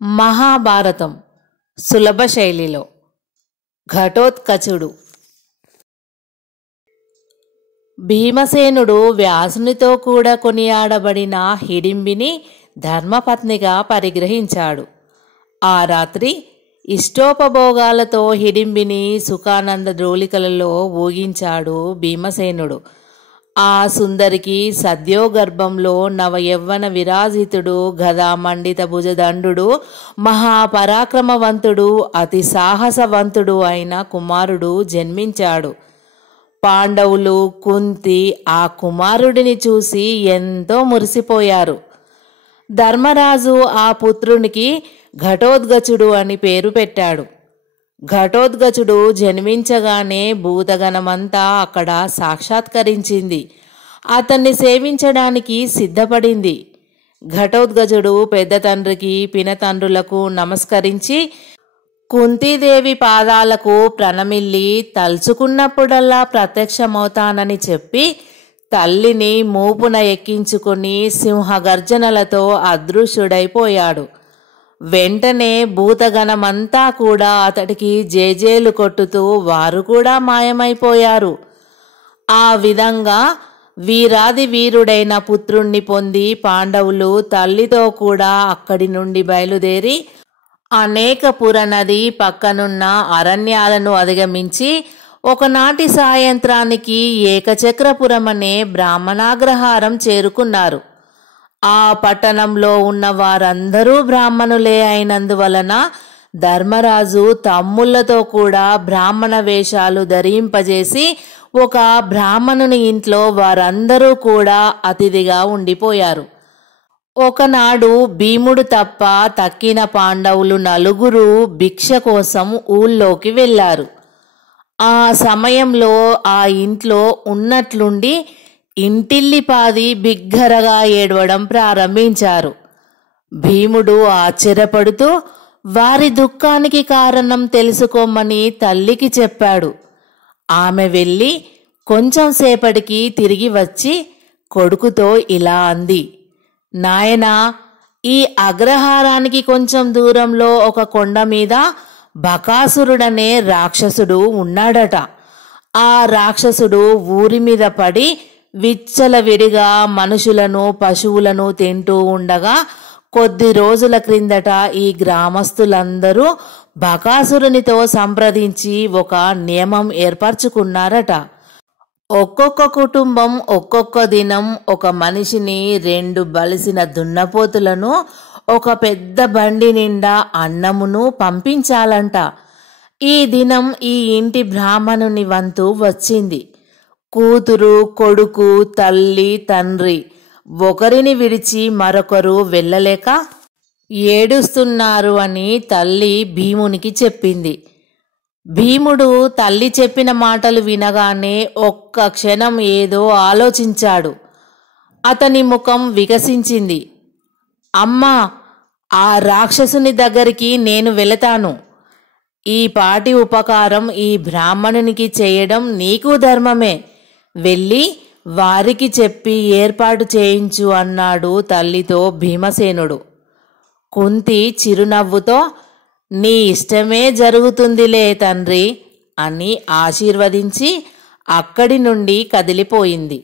మహాభారతం సులభ శైలిలో ఘటోత్కచుడు. భీమసేనుడు వ్యాసునితో కూడా కొనియాడబడిన హిడింబిని ధర్మపత్నిగా పరిగ్రహించాడు. ఆ రాత్రి ఇష్టోపభోగాలతో హిడింబిని సుఖానంద ద్రోలికలలో ఊగించాడు భీమసేనుడు. ఆ సుందరికి సద్యోగర్భంలో నవయవ్వన విరాజితుడు, గదా మండిత భుజదండు, మహాపరాక్రమవంతుడు, అతి సాహసవంతుడు అయిన కుమారుడు జన్మించాడు. పాండవులు, కుంతి ఆ కుమారుడిని చూసి ఎంతో మురిసిపోయారు. ధర్మరాజు ఆ పుత్రునికి ఘటోత్కచుడు అని పేరు పెట్టాడు. ఘటోత్కచుడు జన్మించగానే భూతగణమంతా అక్కడ సాక్షాత్కరించింది. అతన్ని సేవించడానికి సిద్ధపడింది. ఘటోత్కచుడు పెద్ద తండ్రికి పినతండ్రులకు నమస్కరించి కుంతీదేవి పాదాలకు ప్రణమిల్లి తలుచుకున్నప్పుడల్లా ప్రత్యక్షమవుతానని చెప్పి తల్లిని మూపున ఎక్కించుకుని సింహగర్జనలతో అదృశ్యుడైపోయాడు. వెంటనే భూతగణమంతా కూడా అతడికి జేజేలు కొట్టుతూ వారు కూడా మాయమైపోయారు. ఆ విధంగా వీరాది వీరుడైన పుత్రుణ్ణి పొంది పాండవులు తల్లితో కూడా అక్కడి నుండి బయలుదేరి అనేక పురనది పక్కనున్న అరణ్యాలను అధిగమించి ఒకనాటి సాయంత్రానికి ఏకచక్రపురమనే బ్రాహ్మణాగ్రహారం చేరుకున్నారు. ఆ పట్టణంలో ఉన్న వారందరూ బ్రాహ్మణులే అయినందువలన ధర్మరాజు తమ్ముళ్లతో కూడా బ్రాహ్మణ వేషాలు ధరింపజేసి ఒక బ్రాహ్మణుని ఇంట్లో వారందరూ కూడా అతిథిగా ఉండిపోయారు. ఒకనాడు భీముడు తప్ప తక్కిన పాండవులు నలుగురు భిక్ష కోసం ఊళ్ళోకి వెళ్ళారు. ఆ సమయంలో ఆ ఇంట్లో ఉన్నట్లుండి ఇంటిల్లిపాది బిగ్గరగా ఏడవడం ప్రారంభించారు. భీముడు ఆశ్చర్యపడుతూ వారి దుఃఖానికి కారణం తెలుసుకోమని తల్లికి చెప్పాడు. ఆమె వెళ్ళి కొంచెం సేపటికి తిరిగి వచ్చి కొడుకుతో ఇలా అంది: నాయనా, ఈ అగ్రహారానికి కొంచెం దూరంలో ఒక కొండ మీద బకాసురుడనే రాక్షసుడు ఉన్నాడట. ఆ రాక్షసుడు ఊరి మీద పడి విచ్చలవిడిగా మనుషులను పశువులను తింటూ ఉండగా కొద్ది రోజుల క్రిందట ఈ గ్రామస్తులందరూ బకాసురునితో సంప్రదించి ఒక నియమం ఏర్పరచుకున్నారట. ఒక్కొక్క కుటుంబం ఒక్కొక్క దినం ఒక మనిషిని 2 బలిసిన దున్నపోతులను ఒక పెద్ద బండి నిండా అన్నమును పంపించాలంట. ఈ దినం ఈ ఇంటి బ్రాహ్మణుని వంతు వచ్చింది. కూతురు, కొడుకు, తల్లి, తండ్రి ఒకరిని విడిచి మరొకరు వెళ్ళలేక ఏడుస్తున్నారు అని తల్లి భీమునికి చెప్పింది. భీముడు తల్లి చెప్పిన మాటలు వినగానే ఒక్క క్షణం ఏదో ఆలోచించాడు. అతని ముఖం వికసించింది. అమ్మా, ఆ రాక్షసుని దగ్గరికి నేను వెళతాను. ఈ పాటి ఉపకారం ఈ బ్రాహ్మణునికి చేయడం నీకు ధర్మమే. వెళ్ళి వారికి చెప్పి ఏర్పాటు చేయించు అన్నాడు తల్లితో భీమసేనుడు. కుంతి చిరునవ్వుతో నీ ఇష్టమే జరుగుతుందిలే తండ్రి అని ఆశీర్వదించి అక్కడి నుండి కదిలిపోయింది.